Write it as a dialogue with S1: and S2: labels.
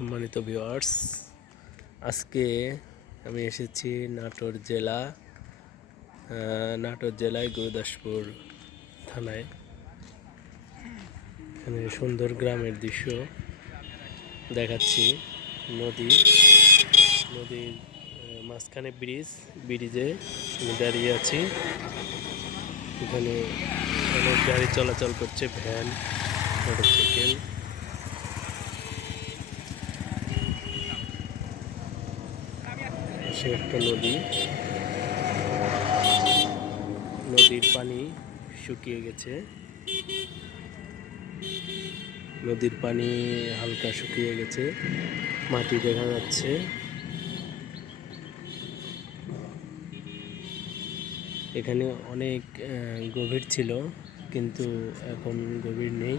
S1: সম্মানিত ভিউয়ার্স আজকে আমি এসেছি নাটোর জেলা নাটোর জেলায় গুরুদাসপুর থানায়। এখানে সুন্দর গ্রামের দৃশ্য দেখাচ্ছি, নদী, নদীর মাঝখানে ব্রিজ, ব্রিজে আমি দাঁড়িয়ে আছি। এখানে অনেক গাড়ি চলাচল করছে, ভ্যান, মোটরসাইকেল। পাশে একটা নদী। নদীর পানি শুকিয়ে গেছে। নদীর পানি হালকা শুকিয়ে গেছে। মাটি দেখা যাচ্ছে। এখানে অনেক গভীর ছিল, কিন্তু এখন গভীর নেই।